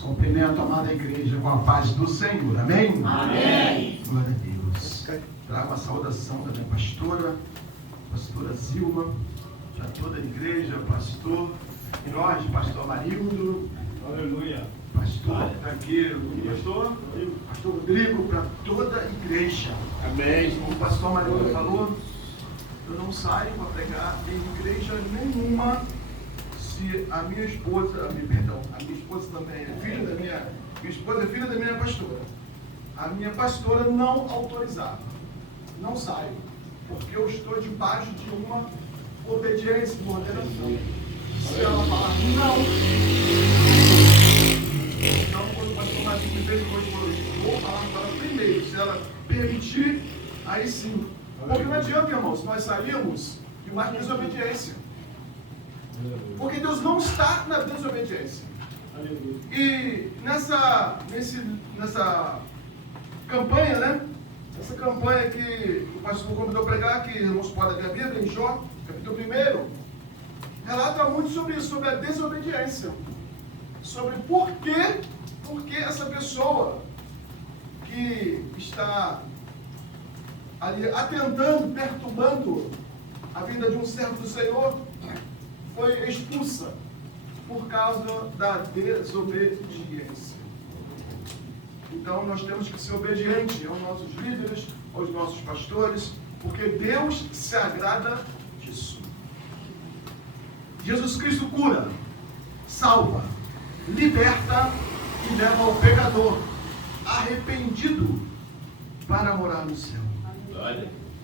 Cumprimento a amada igreja com a paz do Senhor. Amém? Amém. Glória a Deus. Trago a saudação da minha pastora Zilma, a toda a igreja, pastor Jorge, pastor Marildo. Aleluia. Pastor que está aqui, pastor Rodrigo, para toda a igreja. Amém. Como o pastor Marildo falou, eu não saio para pregar em igreja nenhuma se a minha esposa, a minha esposa também é filha da minha esposa é filha da minha pastora. A minha pastora não autorizava. Não saio, porque eu estou debaixo de uma obediência, uma ordenação. Se ela falar não, então quando o pastor Marinho me fez hoje, vou falar para ela primeiro. Se ela permitir, aí sim. Porque não adianta, irmãos, nós saímos de uma desobediência. Porque Deus não está na desobediência. E nessa campanha, né? Essa campanha que o pastor convidou a pregar, que irmãos podem ver a Bíblia, em Jó, capítulo 1, relata muito sobre isso, sobre a desobediência. Sobre por que essa pessoa que está ali atentando, perturbando a vida de um servo do Senhor, foi expulsa por causa da desobediência. Então nós temos que ser obedientes aos nossos líderes, aos nossos pastores, porque Deus se agrada disso. Jesus Cristo cura, salva, liberta e leva o pecador arrependido para morar no céu.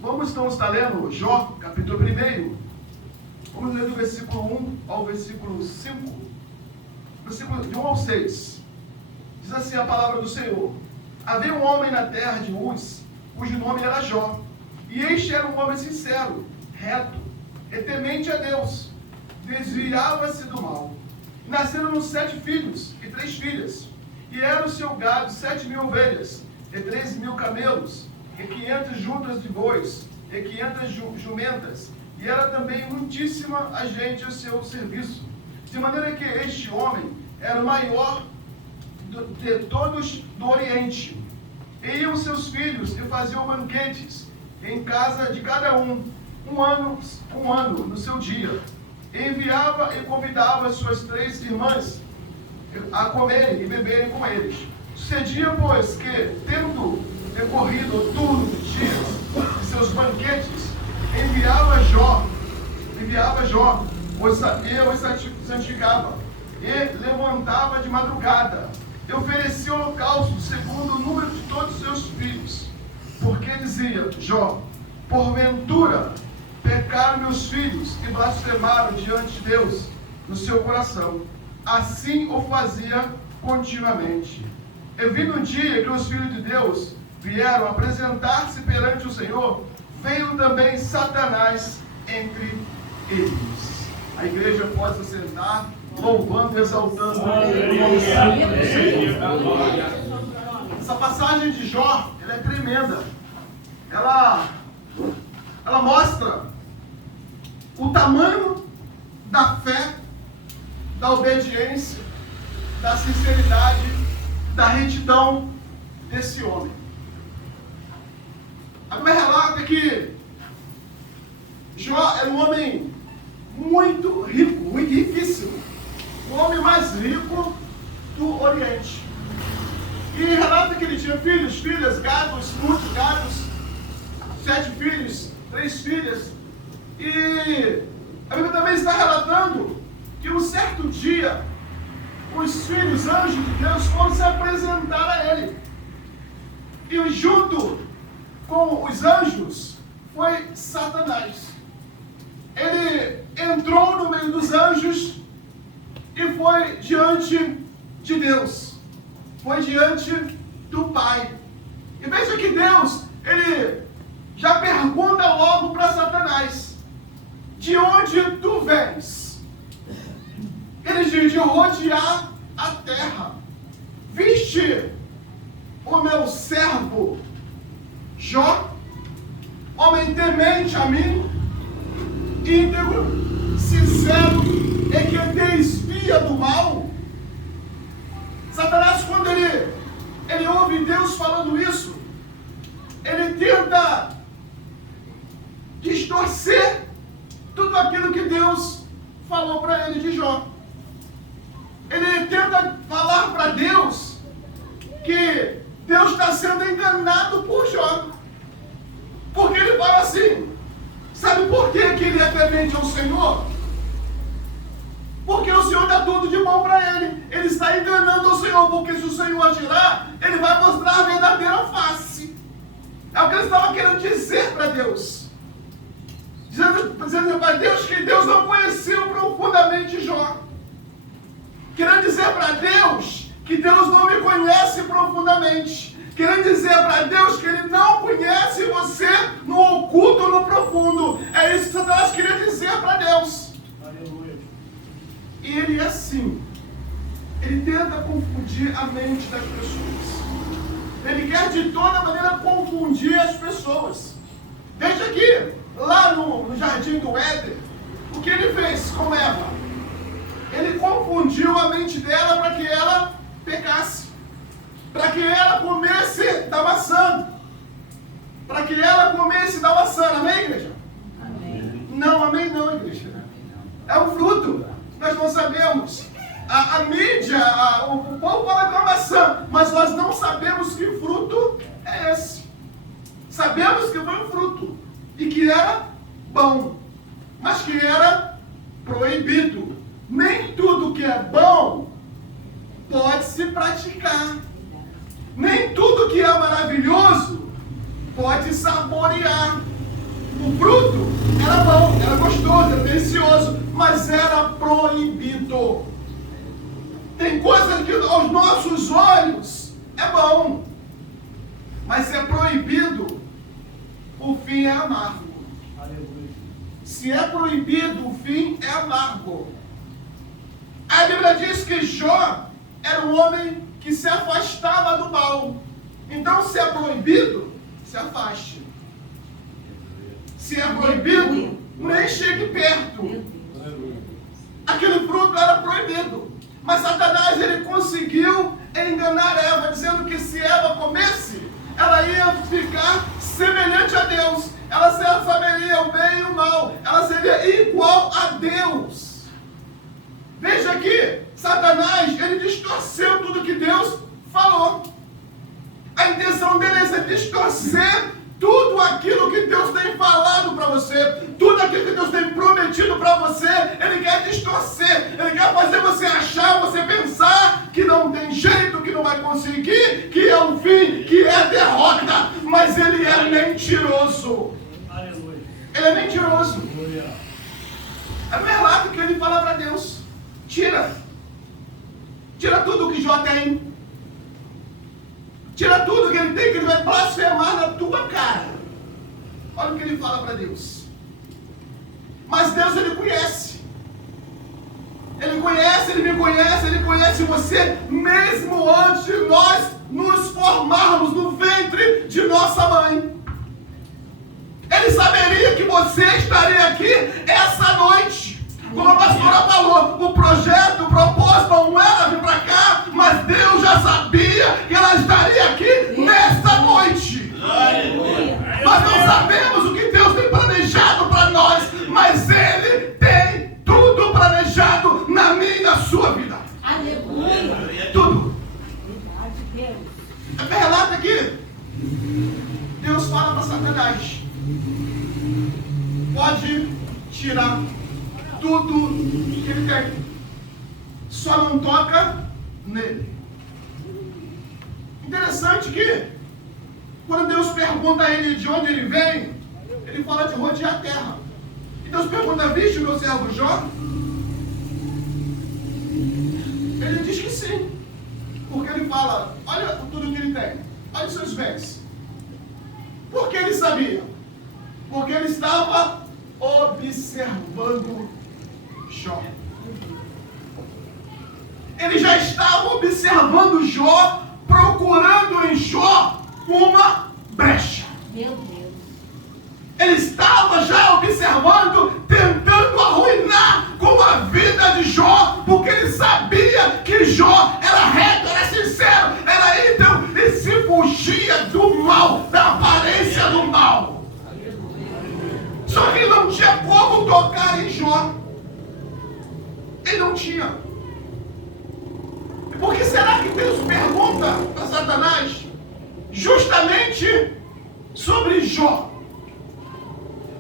Vamos então estar lendo Jó, capítulo 1. Vamos ler do versículo 1 ao versículo 5. Versículo de 1 ao 6. Diz assim a palavra do Senhor: Havia um homem na terra de Uz, cujo nome era Jó. E este era um homem sincero, reto, e temente a Deus. Desviava-se do mal. Nasceram-lhe 7 filhos e 3 filhas. E era o seu gado 7.000 ovelhas, e 13.000 camelos, e 500 juntas de bois, e 500 jumentas. E era também muitíssima a gente a seu serviço. De maneira que este homem era o maior de todos do Oriente. E iam seus filhos e faziam banquetes em casa de cada um ano no seu dia. E enviava e convidava as suas 3 irmãs a comerem e beberem com eles. Sucedia, pois, que, tendo decorrido o turno de dias de seus banquetes, enviava Jó, os santificava, e levantava de madrugada, e oferecia holocausto segundo o número de todos os seus filhos. Porque dizia Jó: porventura pecaram meus filhos e blasfemaram diante de Deus no seu coração. Assim o fazia continuamente. E vindo um dia que os filhos de Deus vieram apresentar-se perante o Senhor, veio também Satanás entre eles. A igreja pode se sentar, louvando e exaltando o nome do Senhor. Essa passagem de Jó, ela é tremenda. Ela mostra o tamanho da fé, da obediência, da sinceridade, da retidão desse homem. A Bíblia relata que Jó era um homem muito rico, muito riquíssimo. O homem mais rico do Oriente. E relata que ele tinha filhos, filhas, gados, muitos gados, 7 filhos, 3 filhas. E a Bíblia também está relatando que um certo dia os filhos anjos de Deus foram se apresentar a ele. E junto com os anjos foi Satanás. Ele entrou no meio dos anjos e foi diante de Deus. Foi diante do Pai. E veja que Deus, ele já pergunta logo para Satanás: de onde tu vens? Ele diz: de rodear a terra. Viste o meu servo Jó, homem temente a mim, íntegro, sincero e que desvia do mal. Satanás Deus falando isso, ele tenta distorcer tudo aquilo que Deus falou para ele de Jó. Ele tenta falar para Deus que Deus está sendo enganado por Jó. Porque ele fala assim, sabe por que ele é temente ao Senhor? Porque o Senhor dá tudo de bom para ele. Ele está enganando o Senhor, porque se o Senhor tirar, ele vai mostrar a verdadeira face. É o que ele estava querendo dizer para Deus. Dizendo para Deus que Deus não conheceu profundamente Jó. Querendo dizer para Deus que Deus não me conhece profundamente. Querendo dizer para Deus que Ele não conhece você no oculto, no profundo. É isso que Satanás queria dizer para Deus. Aleluia. E ele é assim. Ele tenta confundir a mente das pessoas. Ele quer de toda maneira confundir as pessoas. Veja aqui, lá no jardim do Éden, o que ele fez com Eva? Ele confundiu a mente dela para que ela pecasse. Para que ela comesse da maçã. Para que ela comesse da maçã. Amém, igreja? Amém. Não, amém não, igreja. É um fruto. Nós não sabemos. A mídia, o povo fala que é uma maçã, mas nós não sabemos que fruto é esse. Sabemos que foi um fruto. E que era bom. Mas que era proibido. Nem tudo que é bom pode se praticar. Nem tudo que é maravilhoso pode saborear. O fruto era bom, era gostoso, era delicioso, mas era proibido. Tem coisas que aos nossos olhos é bom, mas se é proibido, o fim é amargo. Se é proibido, o fim é amargo. A Bíblia diz que Jó era um homem que se afastava do mal. Então, se é proibido, se afaste. Se é proibido, nem chegue perto. Aquele fruto era proibido. Mas Satanás, ele conseguiu enganar Eva, dizendo que se Eva comesse, ela ia ficar semelhante a Deus. Ela saberia o bem e o mal. Ela seria igual a Deus. Veja aqui, Satanás, ele distorceu tudo que Deus falou. A intenção dele é distorcer tudo aquilo que Deus tem falado para você, tudo aquilo que Deus tem prometido para você, ele quer distorcer, ele quer fazer você achar, você pensar que não tem jeito, que não vai conseguir, que é um fim, que é derrota, mas ele é mentiroso. Ele é mentiroso. É um relato que ele fala para Deus. Tira tudo que Jó tem. Tira tudo que ele tem, que ele vai blasfemar na tua cara. Olha o que ele fala para Deus. Mas Deus, ele conhece. Ele conhece, ele me conhece, ele conhece você mesmo antes de nós nos formarmos no ventre de nossa mãe. Ele saberia que você estaria aqui essa noite. Como a pastora falou, o projeto, o propósito não era vir para cá, mas Deus já sabia que ela estaria aqui nesta noite. Nós não sabemos o que Deus tem planejado para nós, mas Ele tem tudo planejado na minha e na sua vida. Aleluia. Tudo. É relato aqui. Deus fala para Satanás: pode tirar tudo que ele tem, só não toca nele. Interessante que quando Deus pergunta a ele de onde ele vem, ele fala de rodear a terra. E Deus pergunta: viste o meu servo Jó? Ele diz que sim, porque ele fala: olha tudo que ele tem, olha os seus bens. Por que ele sabia? Porque ele estava observando Jó. Ele já estava observando Jó, procurando em Jó uma brecha. Meu Deus. Ele estava já observando, tentando arruinar com a vida de Jó, porque ele sabia que Jó era reto, era sincero, era íntegro, e se tinha. E por que será que Deus pergunta para Satanás justamente sobre Jó?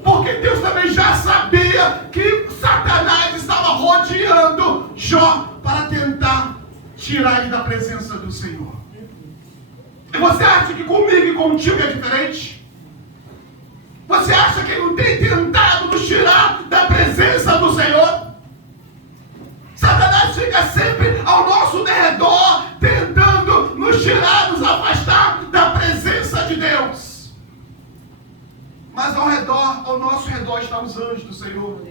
Porque Deus também já sabia que Satanás estava rodeando Jó para tentar tirar ele da presença do Senhor. E você acha que comigo e contigo é diferente? Você acha que ele não tem tentado nos tirar da presença do Senhor? Satanás fica sempre ao nosso redor, tentando nos tirar, nos afastar da presença de Deus. Mas ao nosso redor estão os anjos do Senhor,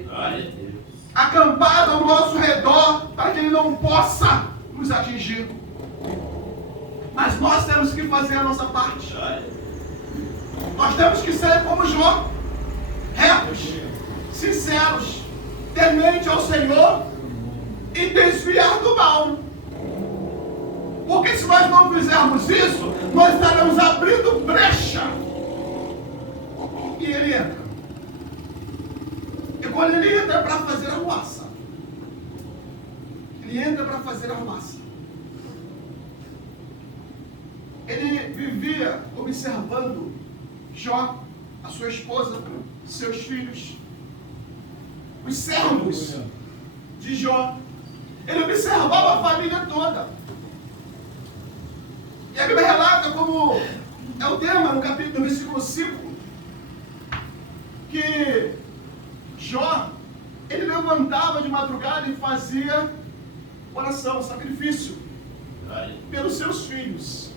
acampados ao nosso redor, para que ele não possa nos atingir. Mas nós temos que fazer a nossa parte. Nós temos que ser como Jó, retos, sinceros, temente ao Senhor e desviar do mal. Porque se nós não fizermos isso, nós estaremos abrindo brecha. E ele entra. E quando ele entra para fazer a arruaça, ele vivia observando Jó, a sua esposa, seus filhos, os servos de Jó. Ele observava a família toda. E a Bíblia relata, como é o tema no capítulo, no versículo 5, que Jó, ele levantava de madrugada e fazia oração, sacrifício pelos seus filhos.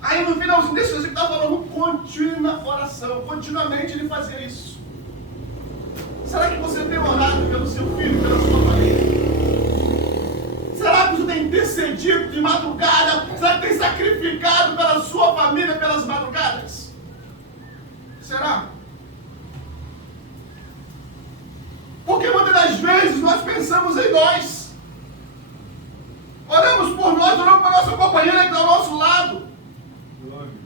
Aí no finalzinho desse versículo está falando contínua oração, continuamente ele fazia isso. Será que você tem orado pelo seu filho, pela sua família? Será que você tem intercedido de madrugada? Será que tem sacrificado pela sua família pelas madrugadas? Será? Porque muitas das vezes nós pensamos em nós. Oramos por nós, oramos por nossa companheira que está ao nosso lado.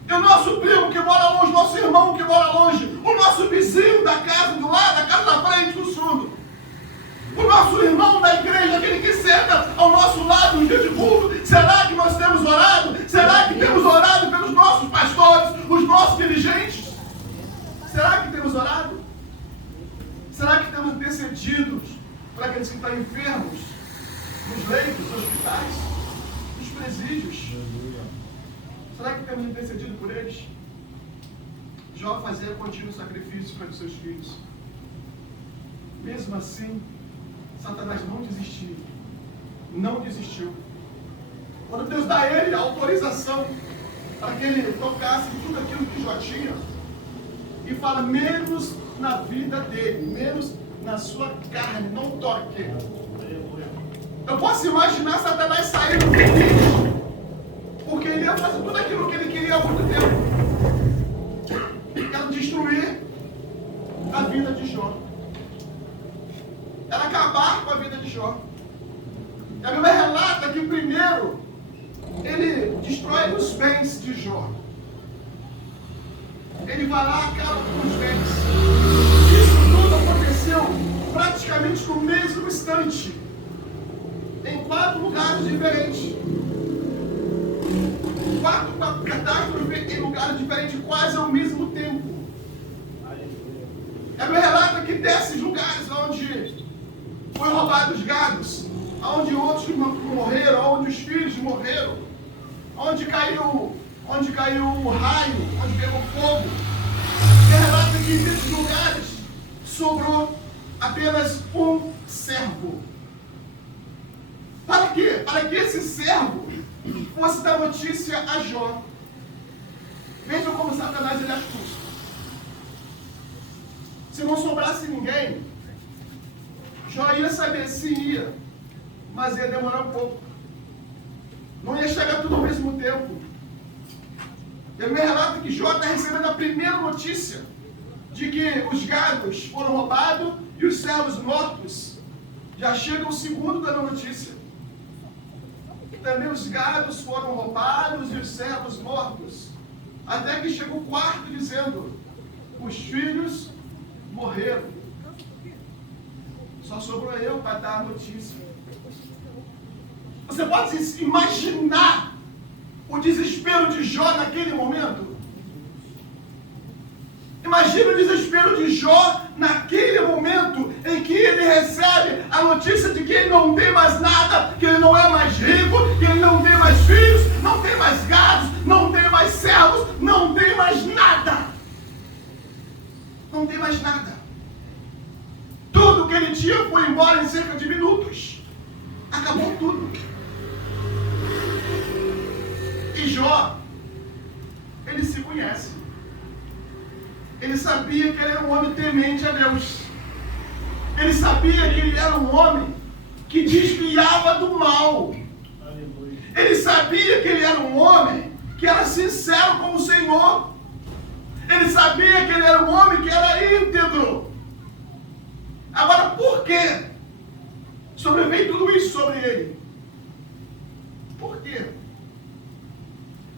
E o nosso primo que mora longe, nosso irmão que mora longe, o nosso vizinho da casa do lado, da casa da frente, do surdo. O nosso irmão da igreja, aquele que senta ao nosso lado no dia de culto. Será que nós temos orado? Será que temos orado pelos nossos pastores, os nossos dirigentes? Será que temos orado? Será que temos intercedido para aqueles que estão enfermos, nos leitos, nos hospitais, nos presídios? Será que temos intercedido por eles? Jó fazia contínuo sacrifício para os seus filhos. Mesmo assim, Satanás não desistiu. Não desistiu. Quando Deus dá a ele a autorização para que ele tocasse tudo aquilo que Jó tinha, e fala, menos na vida dele, menos na sua carne, não toque. Eu posso imaginar Satanás saindo feliz, porque ele ia fazer tudo aquilo que ele queria há muito tempo. Era destruir a vida de Jó. Era acabar com a vida de Jó. A Bíblia relata que primeiro ele destrói os bens de Jó. Ele vai lá e acaba com os bens. Isso tudo aconteceu praticamente no mesmo instante, em 4 lugares diferentes. 4 catástrofes em lugares diferentes, quase ao mesmo tempo. A Bíblia relata que desses lugares onde foi roubado os gados, onde outros morreram, onde os filhos morreram, onde caiu o raio, onde pegou fogo. E relata que nesses lugares sobrou apenas um servo. Para quê? Para que esse servo fosse dar notícia a Jó. Vejam como Satanás ele é astuto. Se não sobrasse ninguém, Jó ia saber se ia, mas ia demorar um pouco. Não ia chegar tudo ao mesmo tempo. E a minha relata que Jó está recebendo a primeira notícia de que os gados foram roubados e os servos mortos. Já chega o segundo dando notícia. Também os gados foram roubados e os servos mortos. Até que chega o quarto dizendo, os filhos morreram. Só sobrou eu para dar a notícia. Você pode imaginar o desespero de Jó naquele momento? Imagina o desespero de Jó naquele momento em que ele recebe a notícia de que ele não tem mais nada, que ele não é mais rico, que ele não tem mais filhos, não tem mais gados, não tem mais servos, não tem mais nada. Não tem mais nada. Tudo que ele tinha foi embora em cerca de minutos. Acabou tudo. E Jó, ele se conhece. Ele sabia que ele era um homem temente a Deus. Ele sabia que ele era um homem que desviava do mal. Ele sabia que ele era um homem que era sincero com o Senhor. Ele sabia que ele era um homem que era íntegro. Agora, por quê? Sobreveio tudo isso sobre ele. Por quê?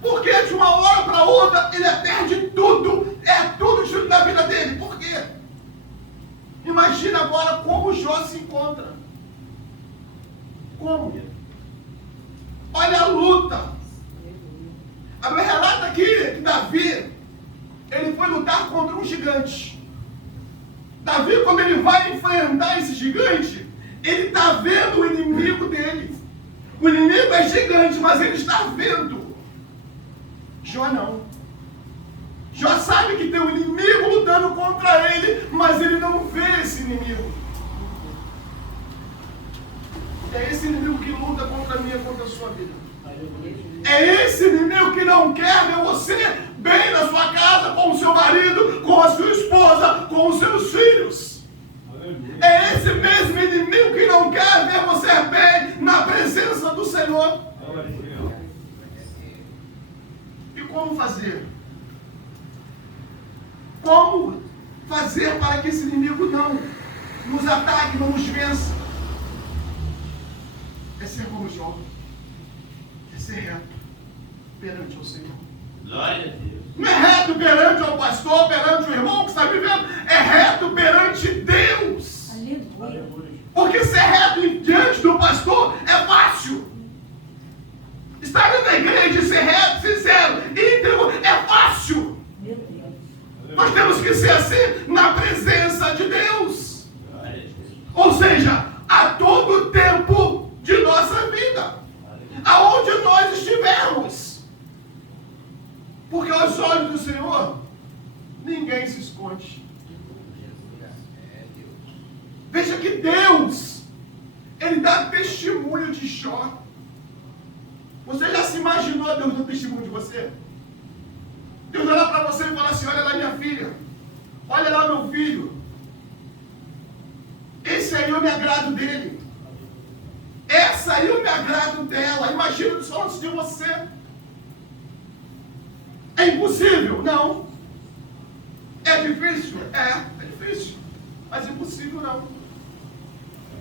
Porque de uma hora para outra ele perde tudo. É tudo junto da vida dele. Por quê? Imagina agora como Jó se encontra. Como? Olha a luta. A Bíblia relata aqui que Davi, ele foi lutar contra um gigante. Davi, quando ele vai enfrentar esse gigante, ele está vendo o inimigo dele. O inimigo é gigante, mas ele está vendo. Jó não. Jó sabe que tem um inimigo lutando contra ele, mas ele não vê esse inimigo. É esse inimigo que luta contra mim e contra a sua vida. É esse inimigo que não quer ver você bem na sua casa, com o seu marido, com a sua esposa, com os seus filhos. É esse mesmo inimigo que não quer ver você bem na presença do Senhor. E como fazer? Como fazer para que esse inimigo não nos ataque, não nos vença? É ser como Jó. É ser reto perante o Senhor. Glória a Deus. Não é reto perante o pastor, perante o irmão que está vivendo. É reto perante Deus. Aleluia. Porque ser reto diante do pastor é fácil. Estar dentro da igreja e ser reto, sincero, íntegro, é fácil. Meu Deus. Nós temos que ser assim na presença de Deus. Ou seja, a todo tempo de nossa vida. Aonde nós estivermos. Porque aos olhos do Senhor, ninguém se esconde. Veja que Deus, Ele dá testemunho de Jó. Você já se imaginou Deus dando testemunho de você? Deus olhar para você e falar assim: olha lá minha filha, olha lá meu filho. Esse aí eu me agrado dele. Essa aí eu me agrado dela. Imagina os olhos de você. É impossível? Não. É difícil? É difícil. Mas impossível não.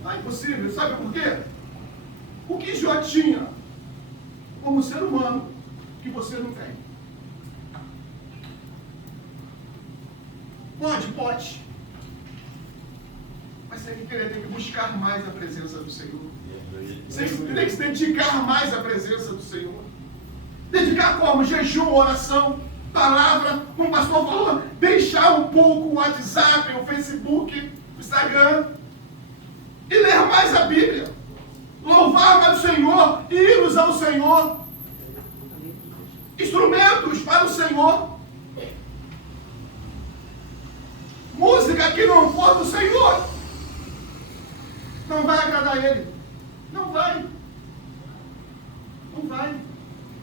Não é impossível. Sabe por quê? O que Jó tinha como ser humano que você não tem? Pode. Mas tem que buscar mais a presença do Senhor. Você tem que se dedicar mais à presença do Senhor. Dedicar como? Jejum, oração, palavra, como o pastor falou, deixar um pouco o WhatsApp, o Facebook, o Instagram, e ler mais a Bíblia. Louvar mais o Senhor, hinos ao Senhor, instrumentos para o Senhor. Música que não for do Senhor não vai agradar Ele. Não vai.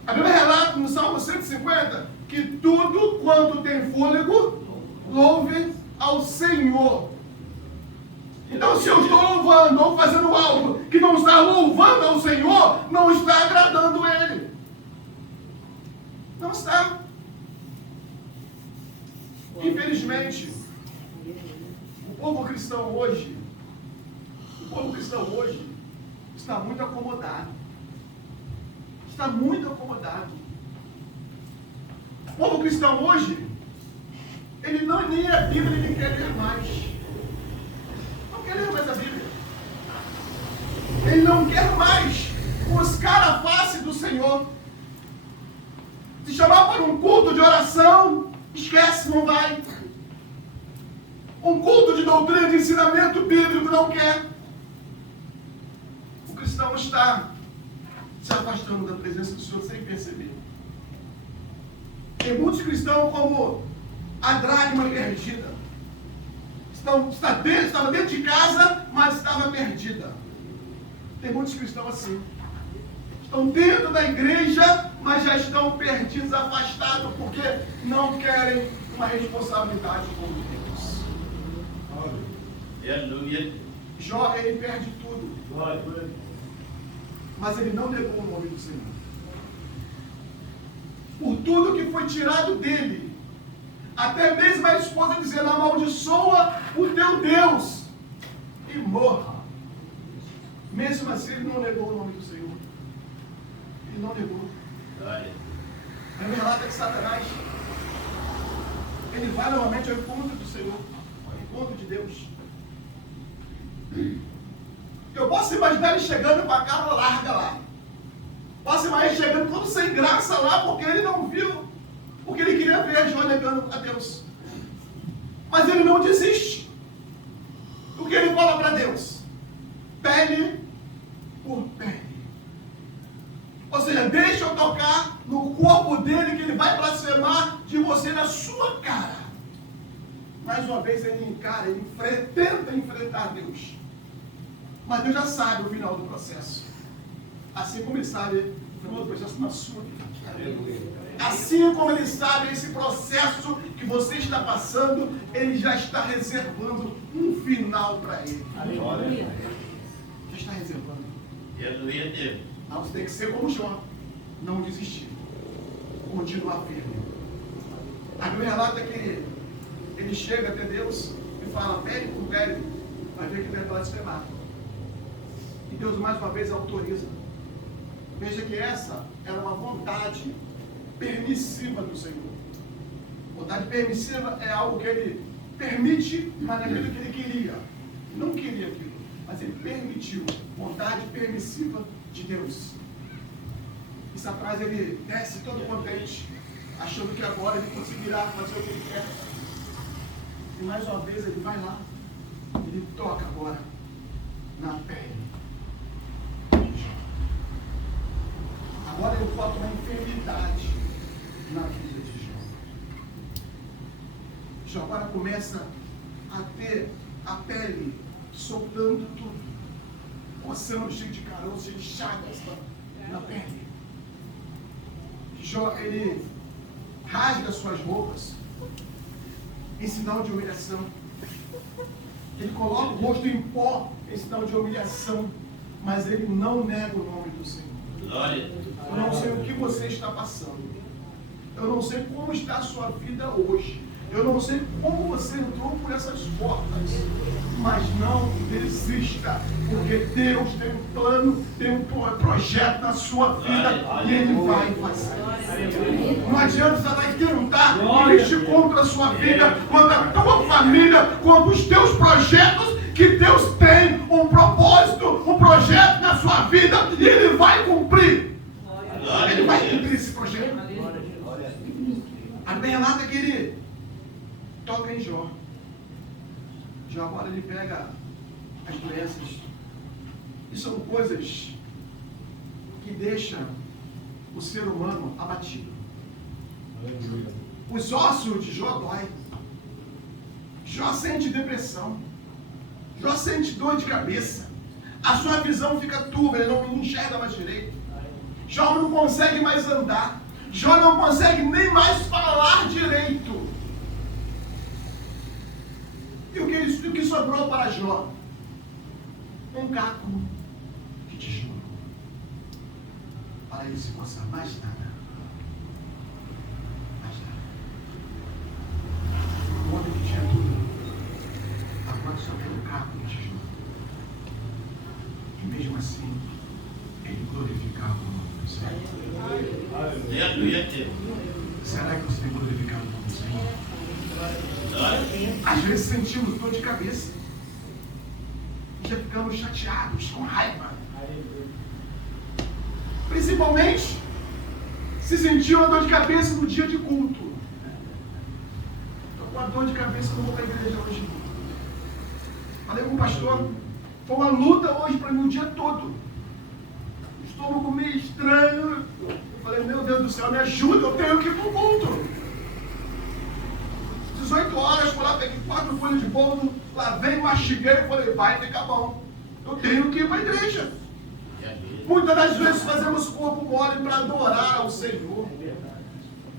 A Bíblia relata no Salmo 150 que tudo quanto tem fôlego, louve ao Senhor. Então, se eu estou louvando ou fazendo algo que não está louvando ao Senhor, não está agradando Ele. Não está. Infelizmente, o povo cristão hoje está muito acomodado. O povo cristão hoje, ele não nem a Bíblia ele quer ler mais. Não quer ler mais a Bíblia. não quer mais buscar a face do Senhor. Se chamar para um culto de oração, esquece, não vai. Um culto de doutrina, de ensinamento bíblico, não quer. O cristão está se afastando da presença do Senhor sem perceber. Tem muitos cristãos como a dracma perdida. Estava dentro de casa, mas estava perdida. Tem muitos cristãos assim. Estão dentro da igreja, mas já estão perdidos, afastados, porque não querem uma responsabilidade com Deus. Aleluia. Jó, ele perde tudo. Mas ele não negou o nome do Senhor. Por tudo que foi tirado dele, até mesmo a esposa dizendo: amaldiçoa o teu Deus e morra. Mesmo assim, ele não negou o nome do Senhor. Ele não negou. Aí me relata que Satanás, ele vai novamente ao encontro do Senhor, ao encontro de Deus. Eu posso imaginar ele chegando com a cara larga lá. Posso imaginar ele chegando todo sem graça lá, porque ele não viu, porque ele queria ver Jó negando a Deus. Mas ele não desiste. O que ele fala para Deus? Pele por pele. Ou seja, deixa eu tocar no corpo dele, que ele vai blasfemar de você na sua cara. Mais uma vez ele encara, ele tenta enfrentar Deus. Mas Deus já sabe o final do processo. Assim como ele sabe o final do processo na sua vida. Assim como ele sabe esse processo que você está passando, ele já está reservando um final para ele. Aleluia. Já está reservando. Aleluia, Deus. Mas você tem que ser como Jó. Não desistir. Continuar firme. A Bíblia relata que ele chega até Deus e fala: pele por pele. Vai ver que ele vai blasfemar. E Deus mais uma vez autoriza. Veja que essa era uma vontade permissiva do Senhor. Vontade permissiva é algo que ele permite, mas naquilo que ele queria. Não queria aquilo, mas ele permitiu. Vontade permissiva de Deus. E Satanás, ele desce todo contente, achando que agora ele conseguirá fazer o que ele quer. E mais uma vez ele vai lá, ele toca agora na pele. Agora eu foco na enfermidade na vida de Jó. Jó agora começa a ter a pele soltando tudo. Coçando, cheio de caroço, cheio de chagas na pele. Jó, ele rasga suas roupas em sinal de humilhação. Ele coloca o rosto em pó em sinal de humilhação. Mas ele não nega o nome do Senhor. Eu não sei o que você está passando. Eu não sei como está a sua vida hoje. Eu não sei como você entrou por essas portas. Mas não desista. Porque Deus tem um plano, tem um projeto na sua vida. E Ele vai fazer. Não adianta Satanás tentar investir contra a sua vida, contra a tua família, contra os teus projetos. Que Deus tem um propósito, um projeto na sua vida. E Ele vai cumprir. Ele vai cumprir esse projeto. A Bíblia relata que ele toca em Jó. Jó agora ele pega as doenças. E são coisas que deixam o ser humano abatido. Os ossos de Jó dói. Jó sente depressão. Jó sente dor de cabeça. A sua visão fica turva, ele não enxerga mais direito. Jó não consegue mais andar. Jó não consegue nem mais falar direito. E o que sobrou para Jó? Um caco de tijolo. Para ele se coçar, mais nada. Mais nada. O homem que tinha tudo, agora só tem um caco de tijolo. E mesmo assim, ele glorificava o nome do Senhor. Será que você tem glorificado o nome do Senhor? Às vezes sentimos dor de cabeça. E já ficamos chateados, com raiva. Principalmente se sentiu uma dor de cabeça no dia de culto. Estou com uma dor de cabeça, não vou para a igreja hoje. Falei com o pastor, foi uma luta hoje para mim o dia todo. Estômago meio estranho. Eu falei, meu Deus do céu, me ajuda, eu tenho que ir para o culto. 18 horas, fui lá, peguei 4 folhas de bolo, lavei, mastiguei, e falei, vai ficar bom. Eu tenho que ir para a igreja. Muitas das vezes fazemos corpo mole para adorar ao Senhor.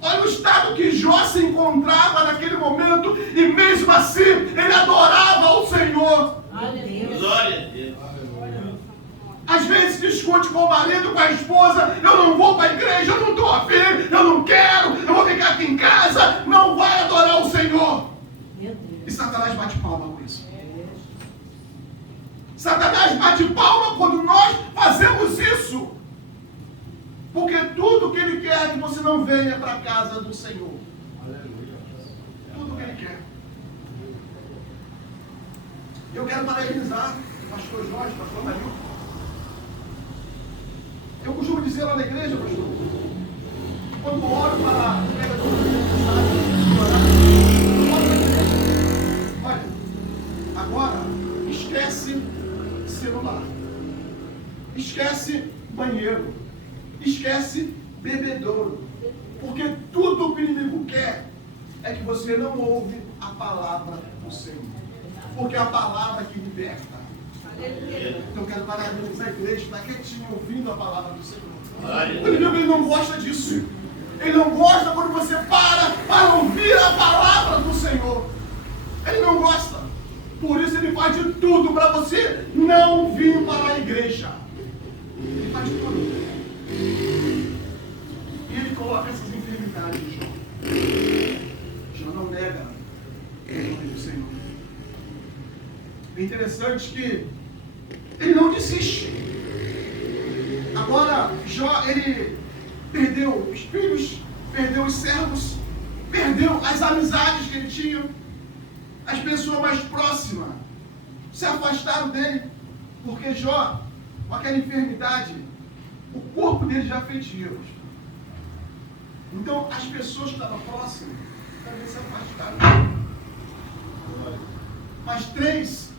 Olha o estado que Jó se encontrava naquele momento, e mesmo assim ele adorava ao Senhor. Glória a Deus. Às vezes discute com o marido, com a esposa, eu não vou para a igreja, eu não estou afim, eu não quero, eu vou ficar aqui em casa, não vai adorar o Senhor. E Satanás bate palma com isso. Satanás bate palma quando nós fazemos isso. Porque tudo que ele quer é que você não venha para a casa do Senhor. Tudo que ele quer. Eu quero parabenizar o pastor Jorge, o pastor Marinho. Eu costumo dizer lá na igreja, pastor, quando oro para o pregador olha, agora esquece celular, esquece banheiro, esquece bebedouro, porque tudo o que o inimigo quer é que você não ouve a palavra do Senhor, porque é a palavra que liberta. Então eu quero parabenizar a igreja, está quietinho ouvindo a palavra do Senhor. O inimigo ele não gosta disso. Ele não gosta quando você para ouvir a palavra do Senhor. Ele não gosta. Por isso ele faz de tudo para você não vir para a igreja. Ele faz de tudo. E ele coloca essas enfermidades em Jó. Jó não nega o nome do Senhor. É interessante que ele não desiste. Agora, Jó, ele perdeu os filhos, perdeu os servos, perdeu as amizades que ele tinha, as pessoas mais próximas se afastaram dele, porque Jó, com aquela enfermidade, o corpo dele já fedia. Então, as pessoas que estavam próximas também se afastaram dele. Mas 3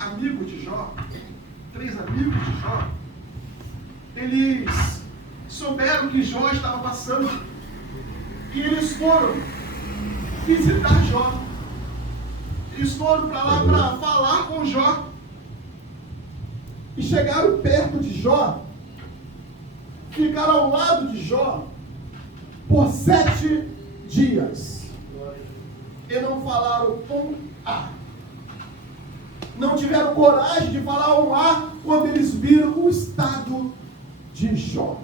amigos de Jó, eles souberam que Jó estava passando e eles foram visitar Jó. Eles foram para lá para falar com Jó e chegaram perto de Jó, ficaram ao lado de Jó por 7 dias e não falaram um A. Não tiveram coragem de falar um A quando eles viram o estado de Jó.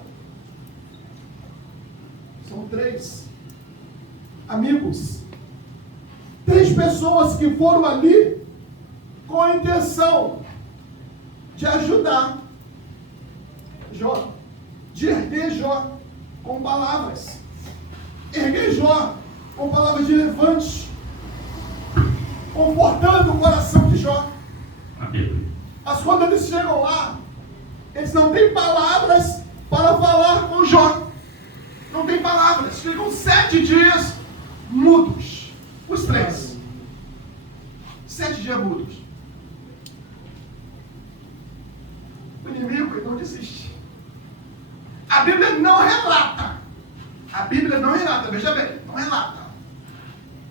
São 3 amigos, 3 pessoas que foram ali com a intenção de ajudar Jó, de erguer Jó com palavras, erguer Jó com palavras de levante, confortando o coração de Jó. Mas quando eles chegam lá, eles não têm palavras para falar com Jó. Não tem palavras. Ficam 7 dias mudos. Os 3. 7 dias mudos. O inimigo ele não desiste. A Bíblia não relata. A Bíblia não relata. Veja bem, não relata.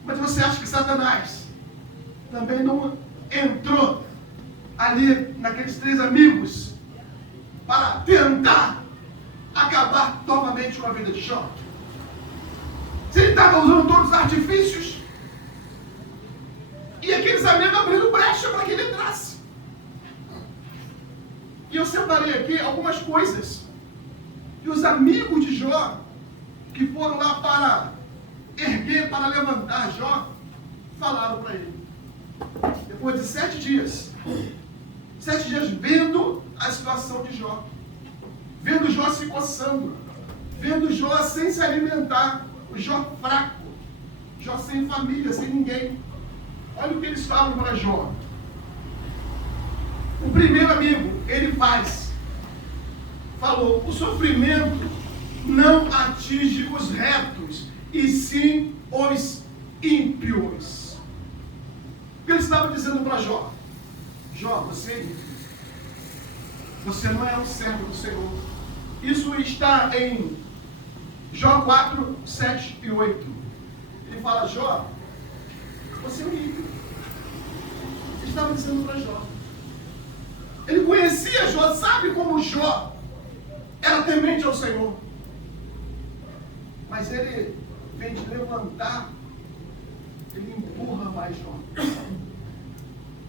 Mas você acha que Satanás também não entrou ali naqueles 3 amigos para tentar acabar novamente com a vida de Jó? Se ele estava usando todos os artifícios e aqueles amigos abrindo brecha para que ele entrasse. E eu separei aqui algumas coisas que os amigos de Jó, que foram lá para erguer, para levantar Jó, falaram para ele. Depois de 7 dias, 7 dias vendo a situação de Jó, vendo Jó se coçando, vendo Jó sem se alimentar, o Jó fraco, Jó sem família, sem ninguém. Olha o que eles falam para Jó. O primeiro amigo, ele faz. falou: o sofrimento não atinge os retos, e sim os ímpios. Ele estava dizendo para Jó: Jó, você é ímpio. Você não é um servo do Senhor. Isso está em Jó 4, 7 e 8. Ele fala: Jó, você é um ímpio. Ele estava dizendo para Jó. Ele conhecia Jó, sabe como Jó era temente ao Senhor. Mas ele vem de levantar, ele empurra mais Jó.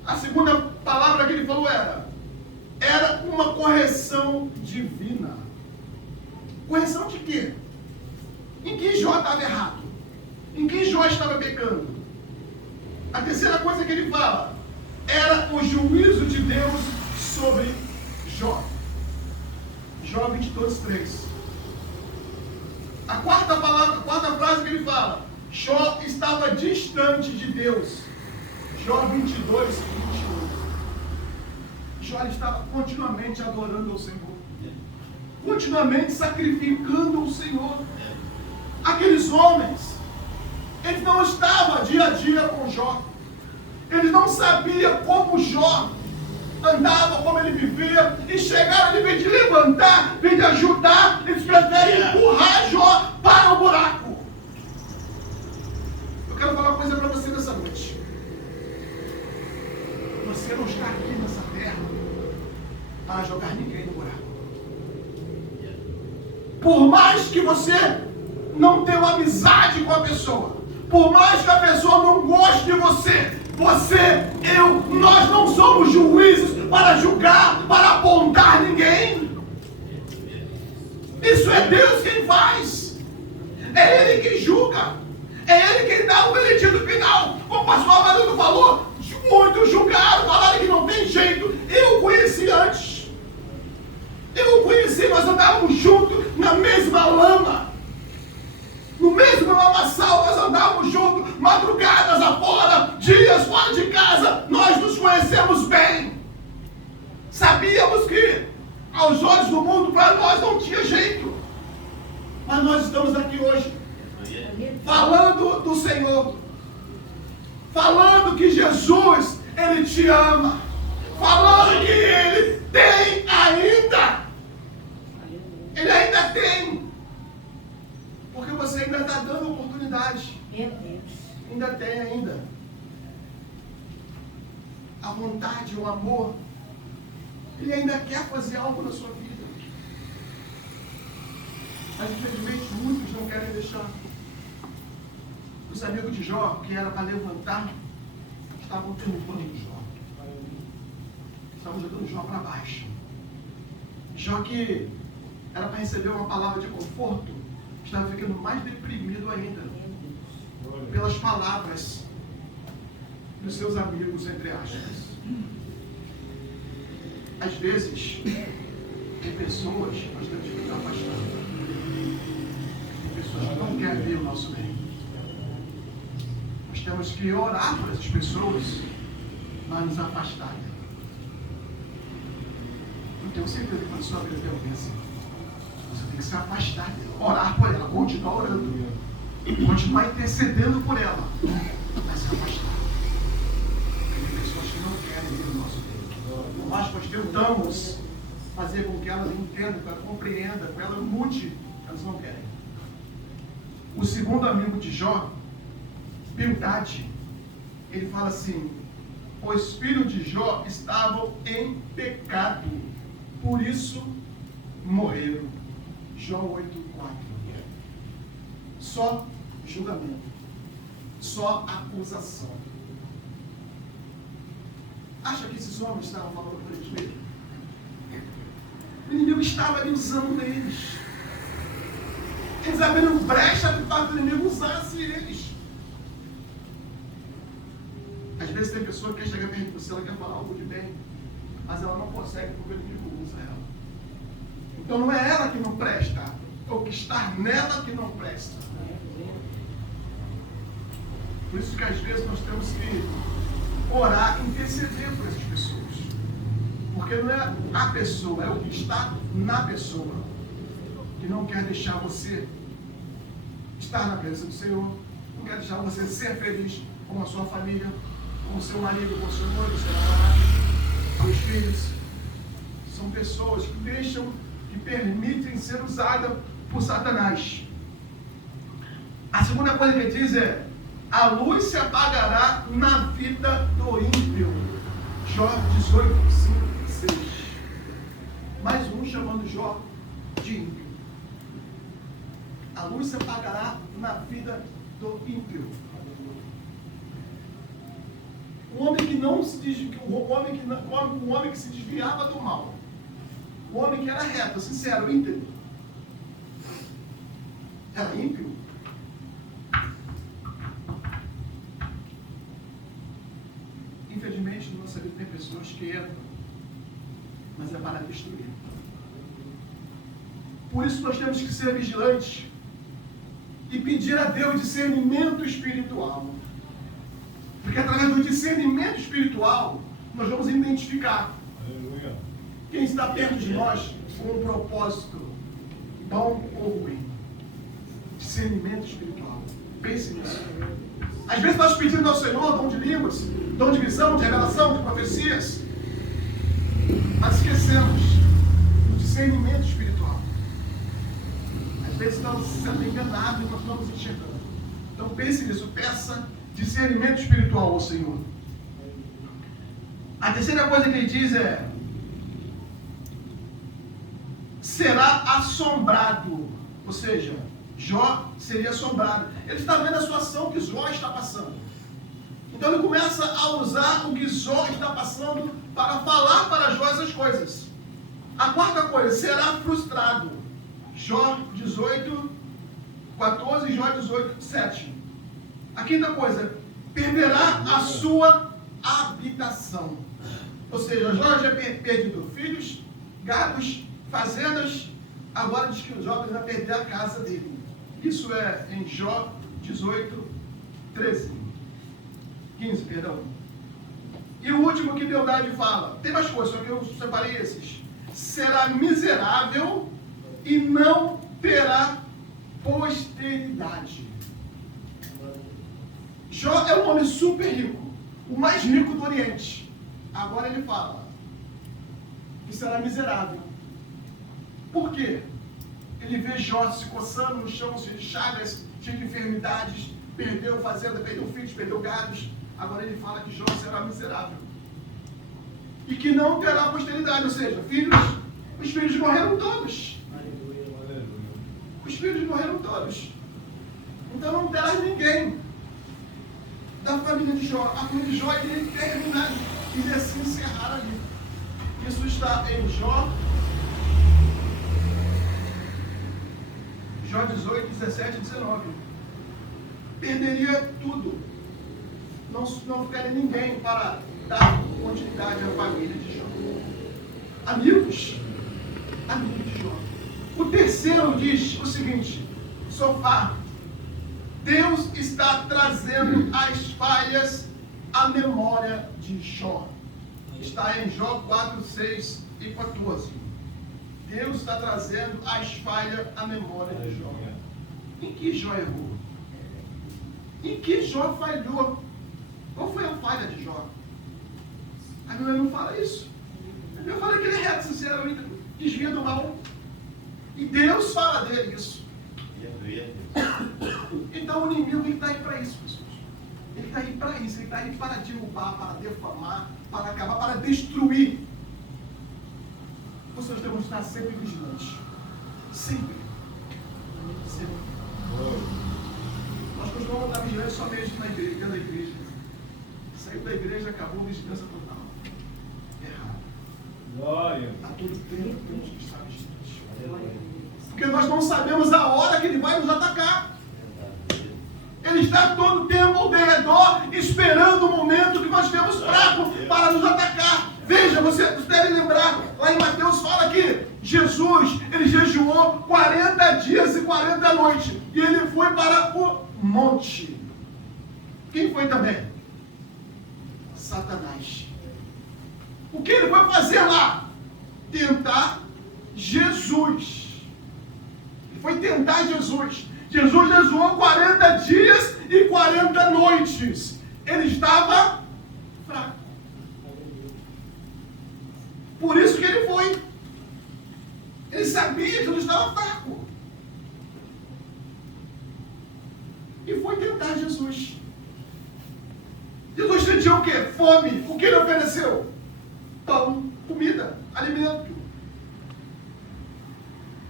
A segunda palavra que ele falou era uma correção divina. Correção de quê? Em que Jó estava errado? Em que Jó estava pecando? A terceira coisa que ele fala era o juízo de Deus sobre Jó. Jó 22, 3. A quarta frase que ele fala: Jó estava distante de Deus. Jó 22, 21. Jó estava continuamente adorando ao Senhor, continuamente sacrificando ao Senhor. Aqueles homens, eles não estavam dia a dia com Jó. Eles não sabiam como Jó andava, como ele vivia, e chegaram, ele vem de levantar, vem de ajudar, eles preferem empurrar Jó para o buraco. Eu quero falar uma coisa para você nessa noite. Você não está aqui nessa terra para jogar ninguém no buraco. Por mais que você não tenha uma amizade com a pessoa, por mais que a pessoa não goste de você, nós não somos juízes para julgar, para apontar ninguém. Isso é Deus quem faz. É Ele quem julga. É Ele quem dá o veredito final. Como o pastor Amarildo falou, muitos julgaram, falaram que não tem jeito. Eu o conheci antes. Eu o conheci, nós andávamos juntos na mesma lama. No mesmo lamaçal, nós andávamos juntos, madrugadas afora, dias fora de casa. Nós nos conhecemos bem. Sabíamos que aos olhos do mundo, para nós não tinha jeito. Mas nós estamos aqui hoje, falando do Senhor, falando que Jesus, Ele te ama, falando que Ele tem ainda. Ele ainda tem. Porque você ainda está dando oportunidade. Ainda tem ainda. A vontade, o amor. Ele ainda quer fazer algo na sua vida. Mas infelizmente muitos não querem deixar. Os amigos de Jó, que era para levantar, estavam derrubando Jó. Estavam jogando Jó para baixo. Jó, que era para receber uma palavra de conforto, estava ficando mais deprimido ainda pelas palavras dos seus amigos, entre aspas. Às vezes, tem pessoas que nós temos que estar afastados. Tem pessoas que não querem ver o nosso bem. Nós temos que orar por essas pessoas, mas nos afastar delas. Eu tenho certeza que na sua vida tem alguém assim. Você tem que se afastar dela, orar por ela, continuar orando, continuar intercedendo por ela, mas se afastar. Porque tem pessoas que não querem ver o nosso bem. Por mais que nós tentamos fazer com que elas entendam, que ela compreenda, que ela mude, elas não querem. O segundo amigo de Jó, Bildade, ele fala assim: os filhos de Jó estavam em pecado, por isso morreram. Jó 8:4. Só julgamento, só acusação. Acha que esses homens estavam falando por eles mesmos? O inimigo estava ali usando eles. Eles abriram brecha para que o inimigo usasse eles. Às vezes tem pessoa que quer chegar perto de você, ela quer falar algo de bem, mas ela não consegue porque o inimigo usa ela. Então não é ela que não presta, é o que está nela que não presta. Por isso que às vezes nós temos que orar, interceder por essas pessoas. Porque não é a pessoa, é o que está na pessoa, que não quer deixar você estar na presença do Senhor, não quer deixar você ser feliz com a sua família, com o seu marido, com o seu noivo, seu namorado, com os filhos. São pessoas que deixam, que permitem ser usadas por Satanás. A segunda coisa que ele diz é: a luz se apagará na vida do ímpio. Jó 18, 5 e 6. Mais um chamando Jó de ímpio. A luz se apagará na vida do ímpio. Um homem que não se um homem que se desviava do mal. Um homem que era reto, sincero, íntegro. Era ímpio. Infelizmente, na nossa vida tem pessoas que entram, mas é para destruir. Por isso nós temos que ser vigilantes e pedir a Deus discernimento espiritual. Porque através do discernimento espiritual, nós vamos identificar quem está perto de nós com um propósito bom ou ruim. Discernimento espiritual. Pense nisso. Às vezes nós pedimos ao Senhor dom de línguas, dom de visão, de revelação, de profecias, mas esquecemos o discernimento espiritual. Às vezes estamos sendo enganados e nós estamos enxergando. Então pense nisso, peça discernimento espiritual ao Senhor. A terceira coisa que ele diz é: será assombrado. Ou seja, Jó seria assombrado. Ele está vendo a situação que Jó está passando. Então ele começa a usar o que Jó está passando para falar para Jó essas coisas. A quarta coisa, será frustrado. Jó 18, 14 e Jó 18, 7. A quinta coisa, perderá a sua habitação. Ou seja, Jó já perdido filhos, gados, fazendas, agora diz que o Jó vai perder a casa dele. Isso é em Jó 18, 13. 15, perdão. E o último que Bildade fala, tem mais coisas, só que eu separei esses. Será miserável e não terá posteridade. Jó é um homem super rico, o mais rico do Oriente. Agora ele fala que será miserável. Por quê? Ele vê Jó se coçando no chão, cheio de chagas, cheio de enfermidades, perdeu fazenda, perdeu filhos, perdeu gados. Agora ele fala que Jó será miserável. E que não terá posteridade, ou seja, os filhos morreram todos. Os filhos morreram todos. Então não terá ninguém da família de Jó. A família de Jó iria terminar, iria se encerrar ali. Isso está em Jó 18, 17 e 19. Perderia tudo. Não ficaria ninguém para dar continuidade à família de Jó. Amigos de Jó. O terceiro diz o seguinte: sofá. Deus está trazendo as falhas à memória de Jó. Está em Jó 4, 6 e 14. Deus está trazendo as falhas à memória de Jó. Em que Jó errou? Em que Jó falhou? Qual foi a falha de Jó? A Bíblia não fala isso. A Bíblia fala que ele é reto, sincero, desvia do mal. E Deus fala dele isso. Então o inimigo está aí para isso, pessoas. Ele está aí para isso. Ele está aí para derrubar, para defamar, para acabar, para destruir. Nós temos que estar sempre vigilantes. Sempre. Nós costumamos estar vigilantes somente na igreja, dentro da igreja. Saiu da igreja, acabou a vigilância total. Errado. Glória. A todo tempo temos que estar vigilantes. Porque nós não sabemos a hora que ele vai nos atacar. Ele está todo tempo ao redor, esperando o momento que nós temos fraco para nos atacar. Veja, você deve lembrar, lá em Mateus fala que Jesus, ele jejuou 40 dias e 40 noites. E ele foi para o monte. Quem foi também? Satanás. O que ele foi fazer lá? Tentar Jesus. Ele foi tentar Jesus. Jesus jejuou 40 dias e 40 noites. Ele estava fraco. Por isso que ele foi. Ele sabia que ele estava fraco. E foi tentar Jesus. Jesus sentiu o quê? Fome. O que ele ofereceu? Pão, comida, alimento.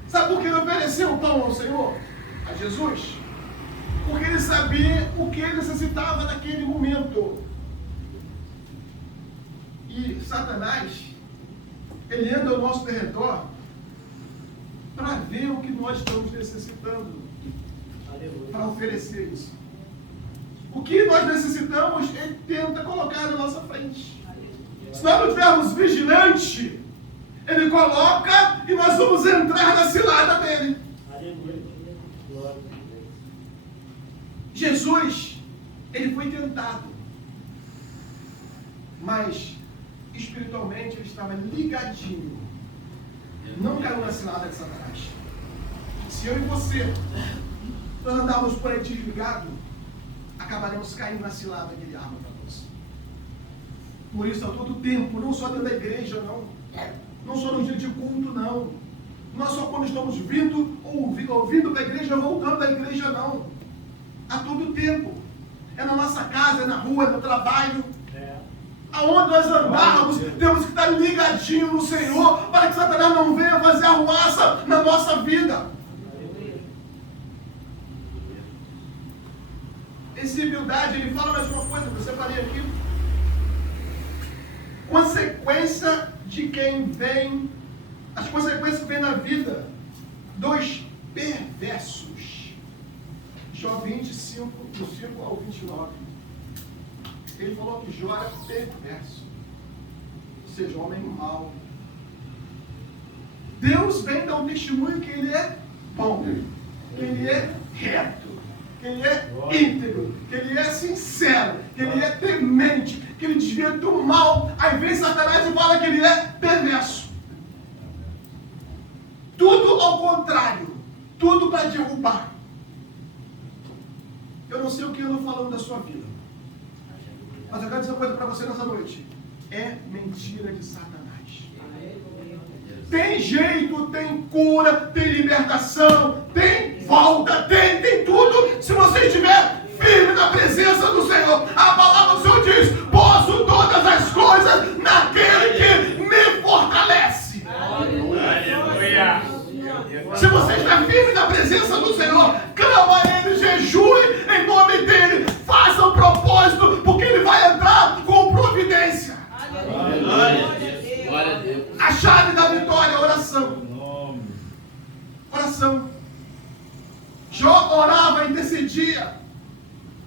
Sabe por que ele ofereceu o pão ao Senhor? A Jesus? Porque ele sabia o que ele necessitava naquele momento. E Satanás, ele anda ao nosso derredor para ver o que nós estamos necessitando, para oferecer isso. O que nós necessitamos, ele tenta colocar na nossa frente. Se nós não estivermos vigilantes, ele coloca e nós vamos entrar na cilada dele. Jesus, ele foi tentado, mas espiritualmente ele estava ligadinho. Não caiu na cilada de Satanás. Se eu e você nós andarmos por aí desligados, acabaremos caindo na cilada que ele arma para nós. Por isso, a todo tempo, não só dentro da igreja, não só no dia de culto, não. Não é só quando estamos vindo para a igreja, voltando da igreja, não. A todo tempo. É na nossa casa, é na rua, é no trabalho. Aonde nós andarmos, temos que estar ligadinho no Senhor, para que Satanás não venha fazer arruaça na nossa vida. Esse humildade, ele fala mais uma coisa, que eu separei aqui. Consequência de quem vem, as consequências que vêm na vida dos perversos. Jó 25, do 5 ao 29. Ele falou que Jó era perverso, ou seja, homem mau. Deus vem dar um testemunho que ele é bom, que ele é reto, que ele é íntegro, que ele é sincero, que ele é temente, que ele desvia do mal. Aí vem Satanás e fala que ele é perverso. Tudo ao contrário, tudo para derrubar. Eu não sei o que eu estou falando da sua vida, mas eu quero dizer uma coisa para você nessa noite. É mentira de Satanás. Tem jeito, tem cura, tem libertação, tem volta, tem tudo, se você estiver firme na presença do Senhor. A palavra do Senhor diz: posso todas as coisas naquele que me fortalece. Aleluia. Se você está firme na presença do Senhor, clama a Ele, jejue em nome dEle, faça um propósito, porque Ele vai entrar com providência. Glória a Deus. A chave da vitória é a oração. Oração. Jó orava, intercedia.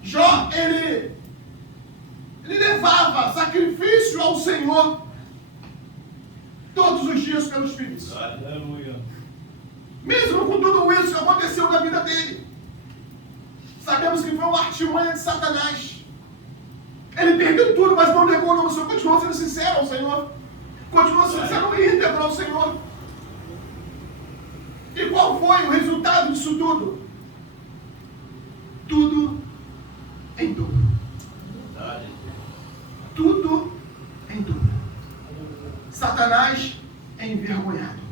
Jó, ele levava sacrifício ao Senhor todos os dias pelos filhos. Aleluia. Mesmo com tudo isso que aconteceu na vida dele, sabemos que foi uma artimanha de Satanás. Ele perdeu tudo, mas não negou o nome do Senhor. Continuou sendo sincero ao Senhor. Continuou sendo íntegro ao Senhor. E qual foi o resultado disso tudo? Tudo em dobro. Tudo em dobro. Satanás é envergonhado.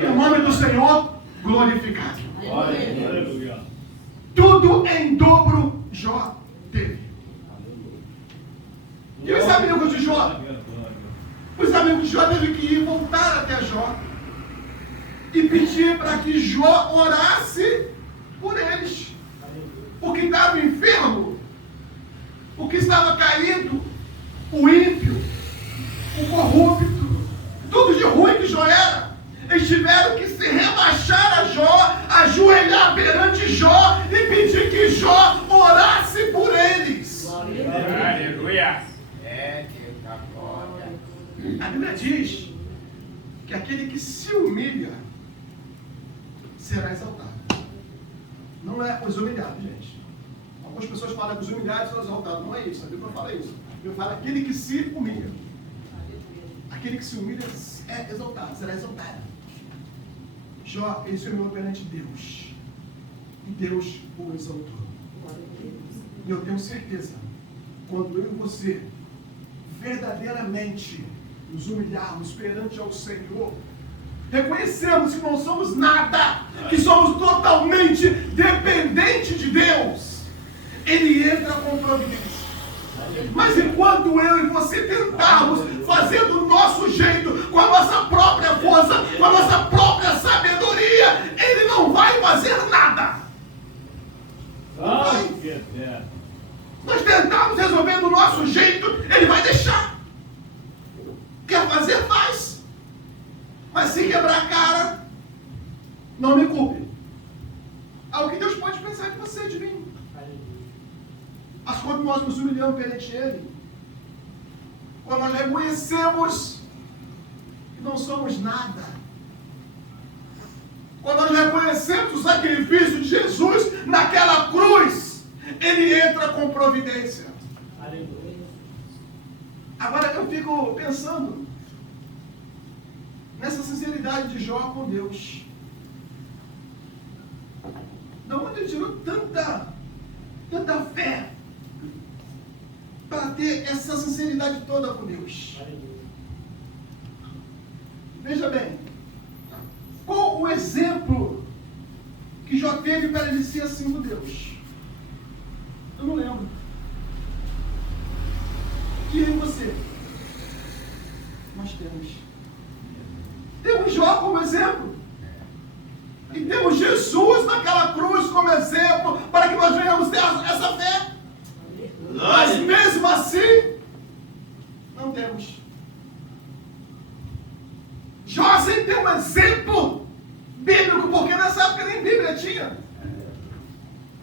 E o nome do Senhor glorificado. Aleluia. Tudo em dobro Jó teve. E os amigos de Jó? Os amigos de Jó teve que ir voltar até Jó e pedir para que Jó orasse por eles. O que estava enfermo, o que estava caído, o ímpio, o corrupto, tudo de ruim que Jó era. Eles tiveram que se rebaixar a Jó, ajoelhar perante Jó e pedir que Jó orasse por eles. Aleluia. A Bíblia diz que aquele que se humilha será exaltado. Não é os humilhados, gente. Algumas pessoas falam que os humilhados são exaltados. Não é isso. A Bíblia não fala isso. A Bíblia fala aquele que se humilha. aquele que se humilha é exaltado, será exaltado. Jó, ele se humilhou perante Deus. E Deus o exaltou. E eu tenho certeza, quando eu e você verdadeiramente nos humilharmos perante ao Senhor, reconhecemos que não somos nada, que somos totalmente dependentes de Deus, Ele entra com providência. Mas enquanto eu e você tentarmos fazer do nosso jeito, com a nossa própria força, com a nossa própria sabedoria, Ele não vai fazer nada. Não vai. Nós tentamos resolver do nosso jeito, Ele vai deixar. Quer fazer, faz. Mas se quebrar a cara, não me culpe. É o que Deus pode pensar de você, de mim. Mas quando nós nos humilhamos perante Ele, quando nós reconhecemos que não somos nada, quando nós reconhecemos o sacrifício de Jesus naquela cruz, Ele entra com providência. Agora eu fico pensando nessa sinceridade de Jó com Deus. De onde ele tirou tanta fé para ter essa sinceridade toda com Deus? Veja bem, qual o exemplo que Jó teve para ele ser assim com Deus? Eu não lembro. E eu e você? Nós temos. Temos Jó como exemplo. E temos Jesus naquela cruz como exemplo para que nós venhamos ter essa fé. Mas mesmo assim, não temos. Jó sem ter um exemplo bíblico, porque nessa época nem Bíblia tinha.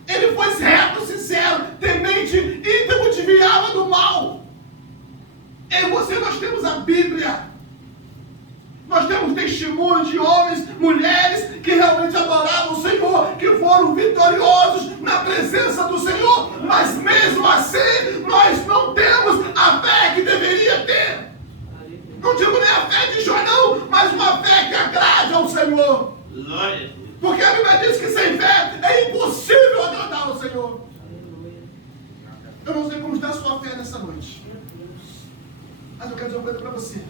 Ele foi reto, sincero, temente, íntimo, desviava do mal. Eu e você, nós temos a Bíblia. Nós temos testemunho de homens, mulheres que realmente adoravam o Senhor, que foram vitoriosos na presença do Senhor, mas mesmo assim, nós não temos a fé que deveria ter. Não digo nem a fé de Jó, não, mas uma fé que agrade ao Senhor. Porque a Bíblia diz que sem fé é impossível agradar ao Senhor. Eu não sei como está a sua fé nessa noite, mas eu quero dizer uma coisa para você.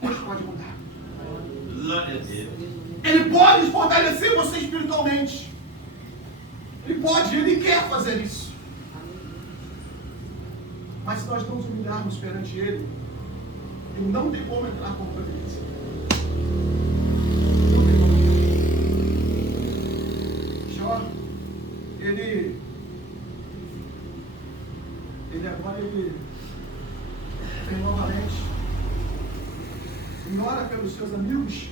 Deus pode mudar. Ele pode fortalecer você espiritualmente. Ele pode, Ele quer fazer isso. Mas se nós não nos humilharmos perante Ele, Ele não tem como entrar com providência. Não tem como. Jó, ele agora vem novamente. Ele ora pelos seus amigos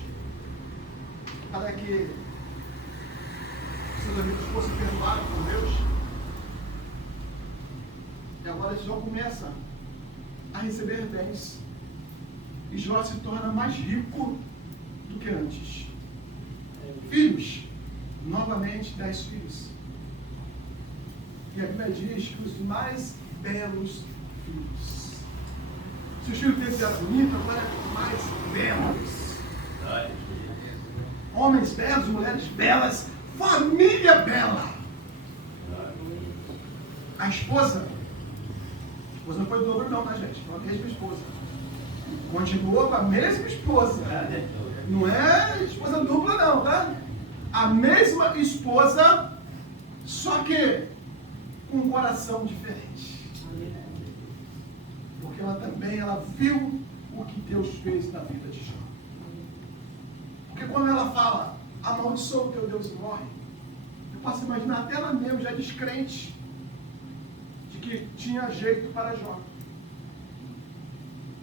para que seus amigos fossem perdoados por Deus. E agora Jó começa a receber bens. E Jó se torna mais rico do que antes. Filhos, novamente 10 filhos. E a Bíblia diz que os mais belos filhos. Se os filhos deles eram bonitos, agora mais belos. Homens belos, mulheres belas, família bela. A esposa não foi dobro não, tá, gente? Foi a mesma esposa. Continuou com a mesma esposa. Não é esposa dupla não, tá? A mesma esposa, só que com um coração diferente. Porque ela viu o que Deus fez na vida de Jó. Porque quando ela fala, amaldiçoa o teu Deus e morre, eu posso imaginar até ela mesmo, já descrente, de que tinha jeito para Jó.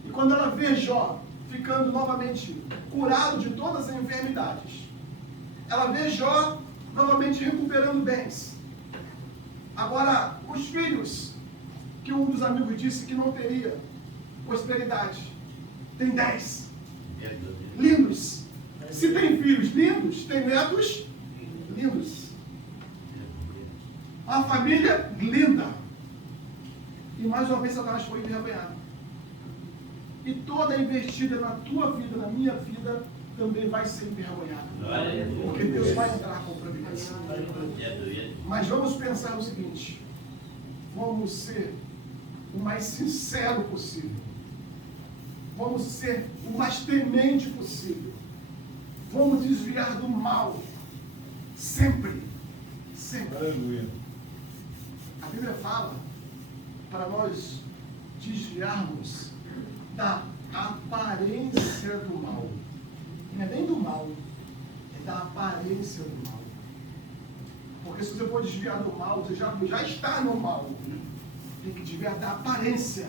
E quando ela vê Jó ficando novamente curado de todas as enfermidades, ela vê Jó novamente recuperando bens. Agora, os filhos, que um dos amigos disse que não teria prosperidade, tem 10. Lindos. Se tem filhos lindos, tem netos lindos. Uma família linda. E mais uma vez Satanás foi envergonhado. E toda investida na tua vida, na minha vida, também vai ser envergonhada. Porque Deus vai entrar com providência. Mas vamos pensar o seguinte: vamos ser o mais sincero possível. Vamos ser o mais temente possível. Vamos desviar do mal. Sempre. Sempre. Aleluia. A Bíblia fala para nós desviarmos da aparência do mal. Não é nem do mal, é da aparência do mal. Porque se você for desviar do mal, você já está no mal. Tem que desviar da aparência.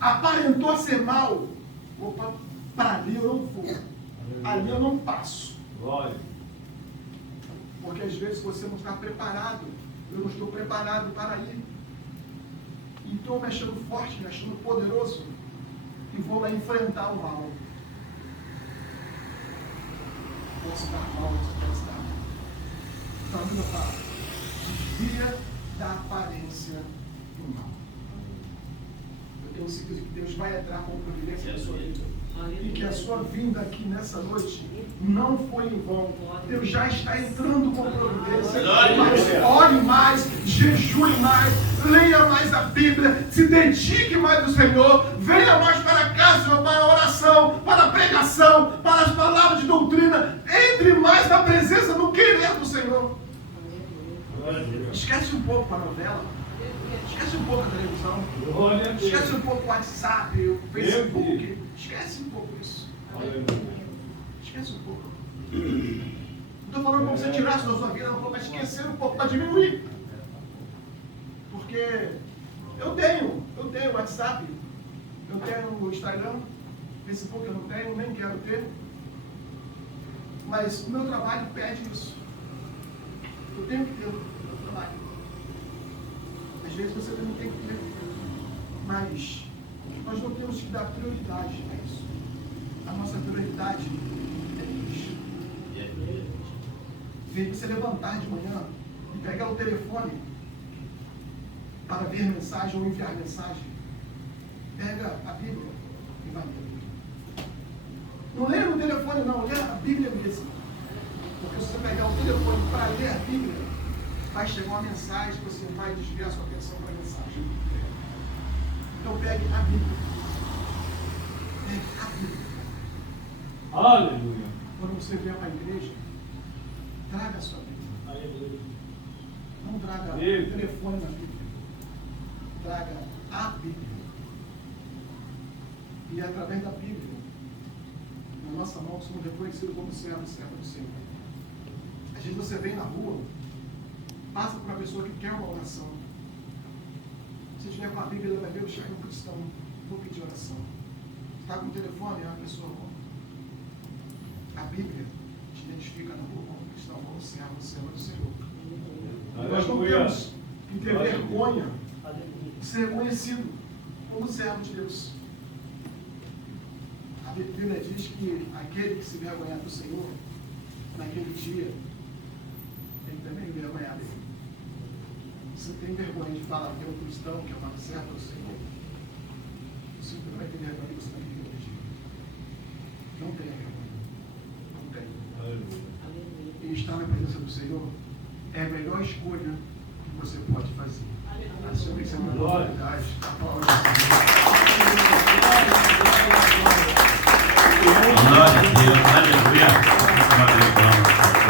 Aparentou ser mal. Opa, para ali eu não vou. Ali eu não passo. Glória. Porque às vezes você não está preparado. Eu não estou preparado para ir. Então me achando forte, me achando poderoso. E vou lá enfrentar o mal. Posso dar mal, posso dar mal. Então a Bíblia fala: desvia da aparência do mal. Eu tenho certeza que Deus vai entrar com providência na sua vida. E que a sua vinda aqui nessa noite não foi em vão. Deus já está entrando com providência. Mas ore mais, jejue mais, leia mais a Bíblia, se dedique mais ao Senhor, venha mais para cá, Senhor, para a oração, para a pregação, para as palavras de doutrina. Entre mais na presença do querer do Senhor. Esquece um pouco a novela. Esquece um pouco a televisão. Esquece um pouco o WhatsApp, o Facebook. Esquece um pouco isso. Esquece um pouco. Não estou falando para você tirar isso da sua vida, não, para esquecer um pouco, para diminuir. Porque eu tenho WhatsApp, eu tenho o Instagram, Facebook eu não tenho, nem quero ter. Mas o meu trabalho pede isso. Eu tenho que ter o meu trabalho. Às vezes você também tem que ter. Mas nós não temos que dar prioridade a isso. A nossa prioridade é Deus. Vem você levantar de manhã e pegar o telefone para ver mensagem ou enviar mensagem. Pega a Bíblia e vai ler. Não leia no telefone não, leia a Bíblia mesmo. Porque se você pegar o telefone para ler a Bíblia, vai chegar uma mensagem, você vai desviar sua atenção para a mensagem. Então pegue a Bíblia. Pegue a Bíblia. Aleluia. Quando você vier para a igreja, traga a sua Bíblia. Aleluia. Não traga o telefone na Bíblia. Traga a Bíblia. E através da Bíblia, na nossa mão, somos reconhecidos como servo do Senhor. Às vezes você vem na rua, passa por uma pessoa que quer uma oração. Se estiver com a Bíblia, ela vai ver o chefe um cristão. Vou pedir oração. Está com o telefone, é uma pessoa. A Bíblia te identifica na rua como cristão, como servo do Senhor. Nós não temos que ter vergonha de ser reconhecido como servo de Deus. A Bíblia diz que aquele que se vergonhar do Senhor, naquele dia, tem que também vergonhar dele. Você tem vergonha de falar que é um cristão, que é uma serva do Senhor, você não vai ter vergonha disso naquele dia. Não tenha vergonha. Não tem. E estar na presença do Senhor é a melhor escolha que você pode fazer. A sua missão é uma oportunidade. Glória a Deus, aleluia.